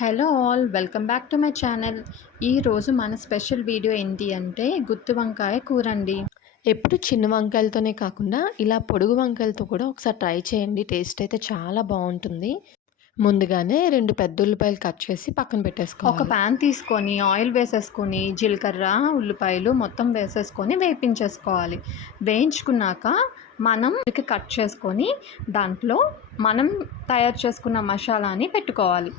Hello all welcome back to my channel. ఈరోజు మన special video ఏంటి అంటే గుత్తి వంకాయ కూర అండి. ఎప్పుడు చిన్న వంకాయలతోనే కాకుండా ఇలా పొడుగు వంకాయలతో కూడా ఒకసారి ట్రై చేయండి. టేస్ట్ అయితే చాలా బాగుంటుంది. ముందుగానే 2 పెద్ద ఉల్లిపాయలు కట్ చేసి పక్కన ఒక పెట్టేసుకోవాలి. ప్యాన్ తీసుకొని ఆయిల్ వేసేసుకొని జీలకర్ర ఉల్లిపాయలు మొత్తం వేసేసుకొని వేయించేసుకోవాలి. వేయించుకున్నాక మనం కట్ చేసుకొని దాంట్లో మనం తయారు చేసుకున్న మసాలాని పెట్టుకోవాలి.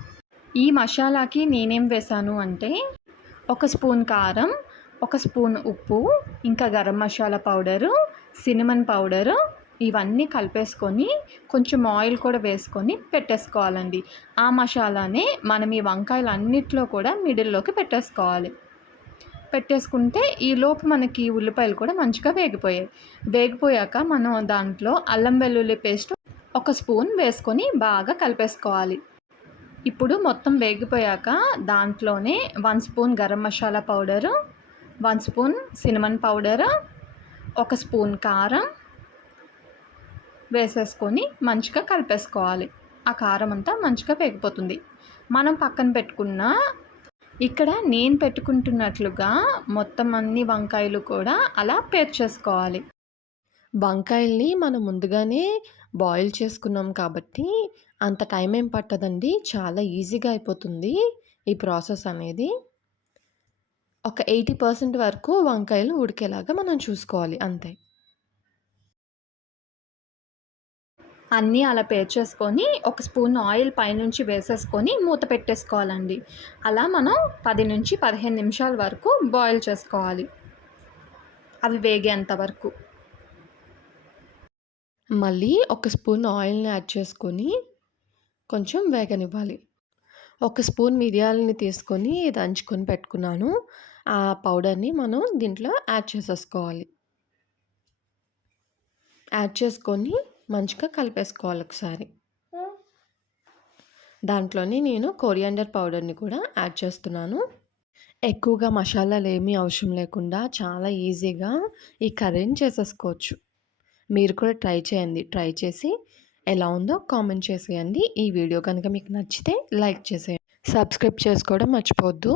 ఈ మసాలాకి నేనేం వేసాను అంటే ఒక స్పూన్ కారం, ఒక స్పూన్ ఉప్పు, ఇంకా garam masala powder, cinnamon powder ఇవన్నీ కలిపేసుకొని కొంచెం ఆయిల్ కూడా వేసుకొని పెట్టేసుకోవాలండి. ఆ మసాలానే మనం ఈ వంకాయలు అన్నిట్లో కూడా మిడిల్లోకి పెట్టేసుకోవాలి. పెట్టేసుకుంటే ఈలోపు మనకి ఉల్లిపాయలు కూడా మంచిగా వేగిపోయాక మనం దాంట్లో అల్లం వెల్లుల్లి పేస్ట్ ఒక స్పూన్ వేసుకొని బాగా కలిపేసుకోవాలి. ఇప్పుడు మొత్తం వేగిపోయాక దాంట్లోనే 1 spoon garam masala powder, 1 spoon cinnamon powder, ఒక స్పూన్ కారం వేసేసుకొని మంచిగా కలిపేసుకోవాలి. ఆ కారం అంతా మంచిగా వేగిపోతుంది. మనం పక్కన పెట్టుకున్న ఇక్కడ నేను పెట్టుకుంటున్నట్లుగా మొత్తం అన్ని వంకాయలు కూడా అలా పేర్చేసుకోవాలి. వంకాయల్ని మనం ముందుగానే బాయిల్ చేసుకున్నాం కాబట్టి అంత టైం ఏం పట్టదండి. చాలా ఈజీగా అయిపోతుంది ఈ ప్రాసెస్ అనేది. ఒక 80% వరకు వంకాయలు ఉడికేలాగా మనం చూసుకోవాలి అంతే. అన్నీ అలా పేర్చేసుకొని ఒక స్పూన్ ఆయిల్ పైనుంచి వేసేసుకొని మూత పెట్టేసుకోవాలండి. అలా మనం 10 నుంచి 15 నిమిషాల వరకు బాయిల్ చేసుకోవాలి, అవి వేగేంత వరకు. మళ్ళీ ఒక స్పూన్ ఆయిల్‌ని యాడ్ చేసుకొని కొంచెం వేగనివ్వాలి. ఒక స్పూన్ మిరియాలని తీసుకొని దంచుకొని పెట్టుకున్నాను. ఆ పౌడర్‌ని మనం దీంట్లో యాడ్ చేసేసుకోవాలి. యాడ్ చేసుకొని మంచిగా కలిపేసుకోవాలి ఒకసారి. దాంట్లోనే నేను కొరియాండర్ పౌడర్‌ని కూడా యాడ్ చేస్తున్నాను. ఎక్కువగా మసాలాలేమీ అవసరం లేకుండా చాలా ఈజీగా ఈ కర్రీని చేసేసుకోవచ్చు. మీరు కూడా ట్రై చేయండి. ట్రై చేసి ఎలా ఉందో కామెంట్ చేసేయండి. ఈ వీడియో కనుక మీకు నచ్చితే లైక్ చేసేయండి. సబ్స్క్రైబ్ చేసుకోవడం మర్చిపోవద్దు.